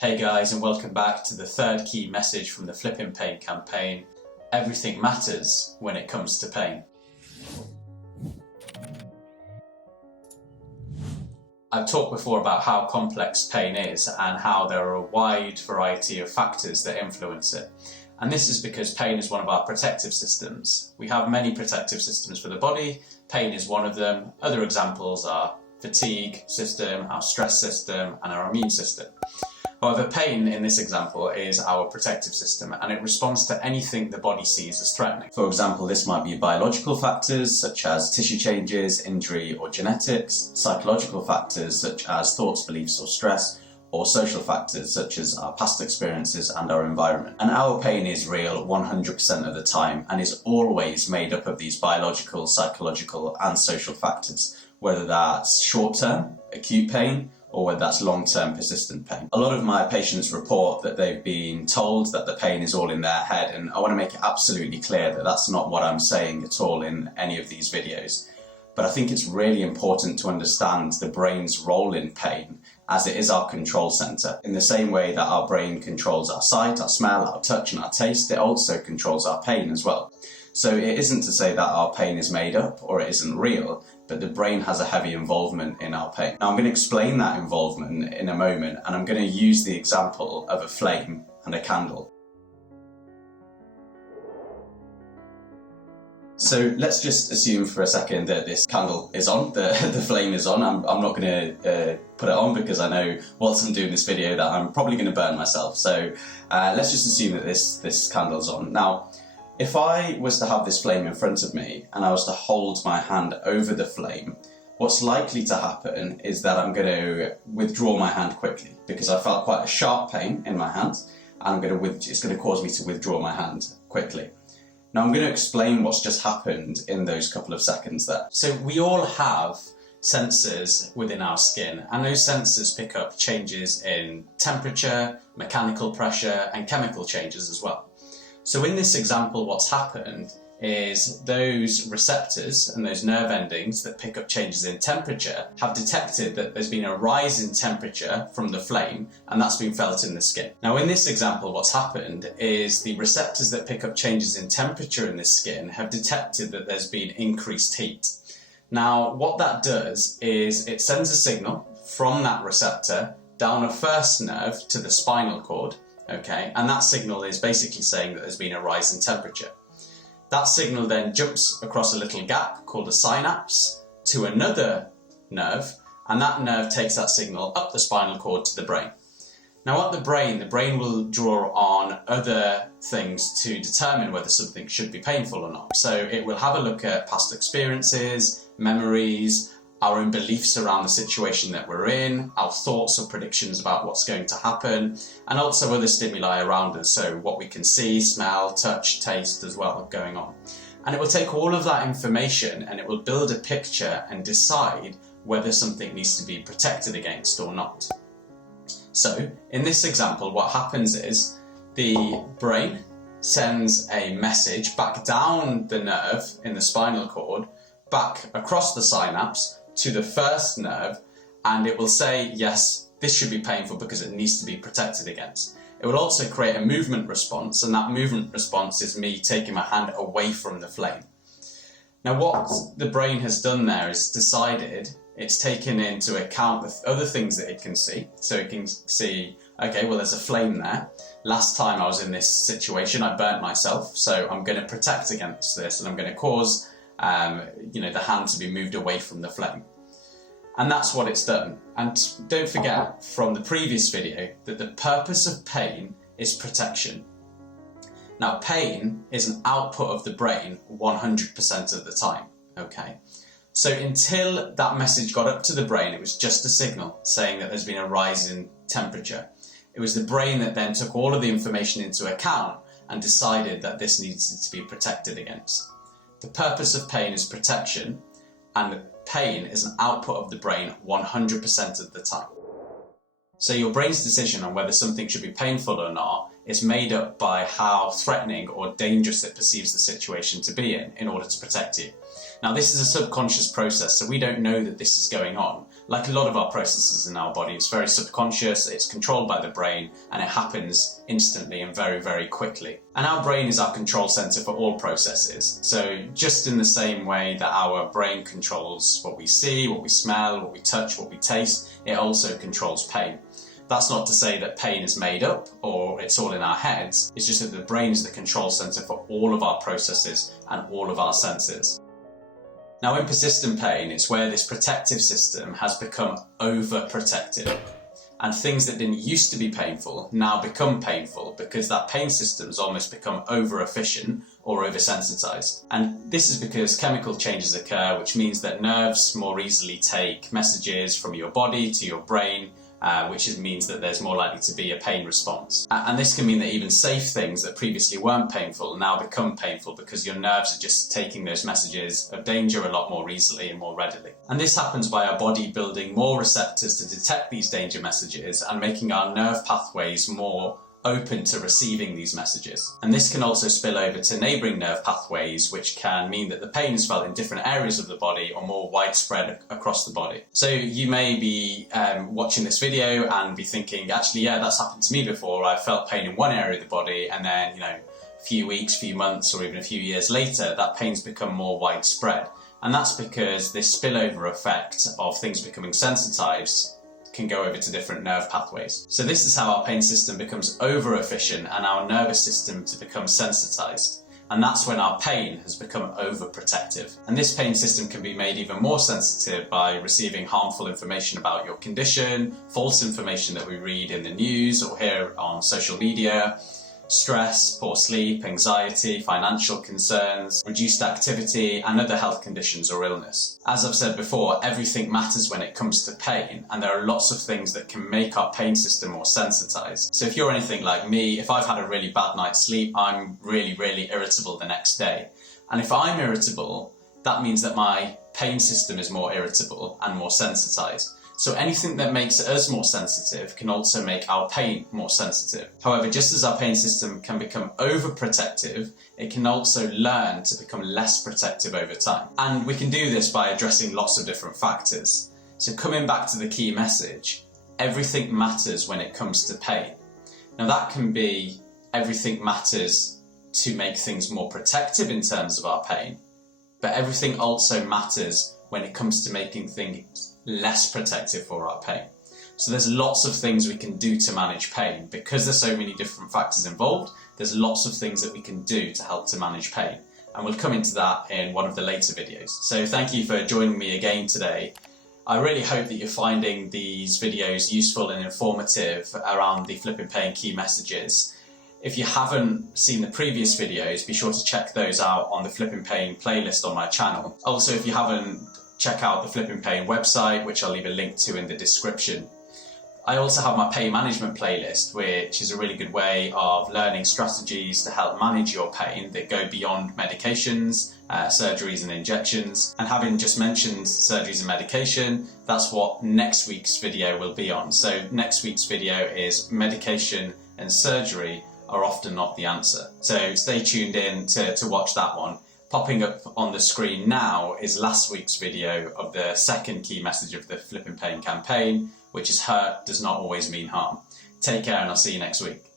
Hey guys, and welcome back to the third key message from the Flippin Pain campaign. Everything matters when it comes to pain. I've talked before about how complex pain is and how there are a wide variety of factors that influence it. And this is because pain is one of our protective systems. We have many protective systems for the body. Pain is one of them. Other examples are fatigue system, our stress system, and our immune system. However, pain in this example is our protective system and it responds to anything the body sees as threatening. For example, this might be biological factors such as tissue changes, injury or genetics, psychological factors such as thoughts, beliefs or stress, or social factors such as our past experiences and our environment. And our pain is real 100% of the time and is always made up of these biological, psychological and social factors, whether that's short-term, acute pain, or whether that's long-term persistent pain. A lot of my patients report that they've been told that the pain is all in their head, and I want to make it absolutely clear that that's not what I'm saying at all in any of these videos. But I think it's really important to understand the brain's role in pain, as it is our control centre. In the same way that our brain controls our sight, our smell, our touch and our taste, it also controls our pain as well. So it isn't to say that our pain is made up or it isn't real, but the brain has a heavy involvement in our pain. Now I'm going to explain that involvement in a moment, and I'm going to use the example of a flame and a candle. So let's just assume for a second that this candle is on, the flame is on. I'm not going to put it on because I know whilst I'm doing this video that I'm probably going to burn myself. So let's just assume that this candle's on. Now, if I was to have this flame in front of me and I was to hold my hand over the flame, what's likely to happen is that I'm going to withdraw my hand quickly because I felt quite a sharp pain in my hand, and it's going to cause me to withdraw my hand quickly. Now I'm going to explain what's just happened in those couple of seconds there. So we all have sensors within our skin, and those sensors pick up changes in temperature, mechanical pressure and chemical changes as well. So in this example, what's happened is those receptors and those nerve endings that pick up changes in temperature have detected that there's been a rise in temperature from the flame, and that's been felt in the skin. Now in this example, what's happened is the receptors that pick up changes in temperature in the skin have detected that there's been increased heat. Now what that does is it sends a signal from that receptor down a first nerve to the spinal cord. Okay, and that signal is basically saying that there's been a rise in temperature. That signal then jumps across a little gap called a synapse to another nerve, and that nerve takes that signal up the spinal cord to the brain. Now at the brain will draw on other things to determine whether something should be painful or not. So it will have a look at past experiences, memories, our own beliefs around the situation that we're in, our thoughts or predictions about what's going to happen, and also other stimuli around us, so what we can see, smell, touch, taste as well going on. And it will take all of that information and it will build a picture and decide whether something needs to be protected against or not. So in this example, what happens is the brain sends a message back down the nerve in the spinal cord, back across the synapse to the first nerve, and it will say, yes, this should be painful because it needs to be protected against. It will also create a movement response, and that movement response is me taking my hand away from the flame. Now what the brain has done there is decided it's taken into account the other things that it can see. So it can see, okay, well there's a flame there. Last time I was in this situation I burnt myself, so I'm going to protect against this and I'm going to cause the hand to be moved away from the flame. And that's what it's done. And don't forget from the previous video that the purpose of pain is protection. Now pain is an output of the brain 100% of the time, okay? So until that message got up to the brain, it was just a signal saying that there's been a rise in temperature. It was the brain that then took all of the information into account and decided that this needs to be protected against. The purpose of pain is protection, and pain is an output of the brain 100% of the time. So your brain's decision on whether something should be painful or not is made up by how threatening or dangerous it perceives the situation to be in order to protect you. Now this is a subconscious process, so we don't know that this is going on, like a lot of our processes in our body, it's very subconscious, it's controlled by the brain, and it happens instantly and very, very quickly. And our brain is our control center for all processes. So just in the same way that our brain controls what we see, what we smell, what we touch, what we taste, it also controls pain. That's not to say that pain is made up or it's all in our heads. It's just that the brain is the control center for all of our processes and all of our senses. Now, in persistent pain, it's where this protective system has become overprotective. And things that didn't used to be painful now become painful because that pain system has almost become over-efficient or oversensitized. And this is because chemical changes occur, which means that nerves more easily take messages from your body to your brain, which means that there's more likely to be a pain response. And this can mean that even safe things that previously weren't painful now become painful because your nerves are just taking those messages of danger a lot more easily and more readily. And this happens by our body building more receptors to detect these danger messages and making our nerve pathways more open to receiving these messages. And this can also spill over to neighbouring nerve pathways, which can mean that the pain is felt in different areas of the body or more widespread across the body. So you may be watching this video and be thinking, actually, yeah, that's happened to me before. I felt pain in one area of the body, and then, a few weeks, few months, or even a few years later, that pain's become more widespread. And that's because this spillover effect of things becoming sensitized can go over to different nerve pathways. So this is how our pain system becomes over-efficient and our nervous system to become sensitized. And that's when our pain has become overprotective. And this pain system can be made even more sensitive by receiving harmful information about your condition, false information that we read in the news or hear on social media, stress, poor sleep, anxiety, financial concerns, reduced activity, and other health conditions or illness. As I've said before, everything matters when it comes to pain, and there are lots of things that can make our pain system more sensitized. So if you're anything like me, if I've had a really bad night's sleep, I'm really, really irritable the next day. And if I'm irritable, that means that my pain system is more irritable and more sensitized. So anything that makes us more sensitive can also make our pain more sensitive. However, just as our pain system can become overprotective, it can also learn to become less protective over time. And we can do this by addressing lots of different factors. So coming back to the key message, everything matters when it comes to pain. Now that can be everything matters to make things more protective in terms of our pain, but everything also matters when it comes to making things less protective for our pain. So there's lots of things we can do to manage pain. Because there's so many different factors involved, there's lots of things that we can do to help to manage pain. And we'll come into that in one of the later videos. So thank you for joining me again today. I really hope that you're finding these videos useful and informative around the Flippin Pain Key Messages. If you haven't seen the previous videos, be sure to check those out on the Flippin Pain playlist on my channel. Also, if you haven't, check out the Flippin Pain website, which I'll leave a link to in the description. I also have my pain management playlist, which is a really good way of learning strategies to help manage your pain that go beyond medications, surgeries and injections. And having just mentioned surgeries and medication, that's what next week's video will be on. So next week's video is medication and surgery are often not the answer. So stay tuned in to watch that one. Popping up on the screen now is last week's video of the second key message of the Flippin Pain campaign, which is hurt does not always mean harm. Take care and I'll see you next week.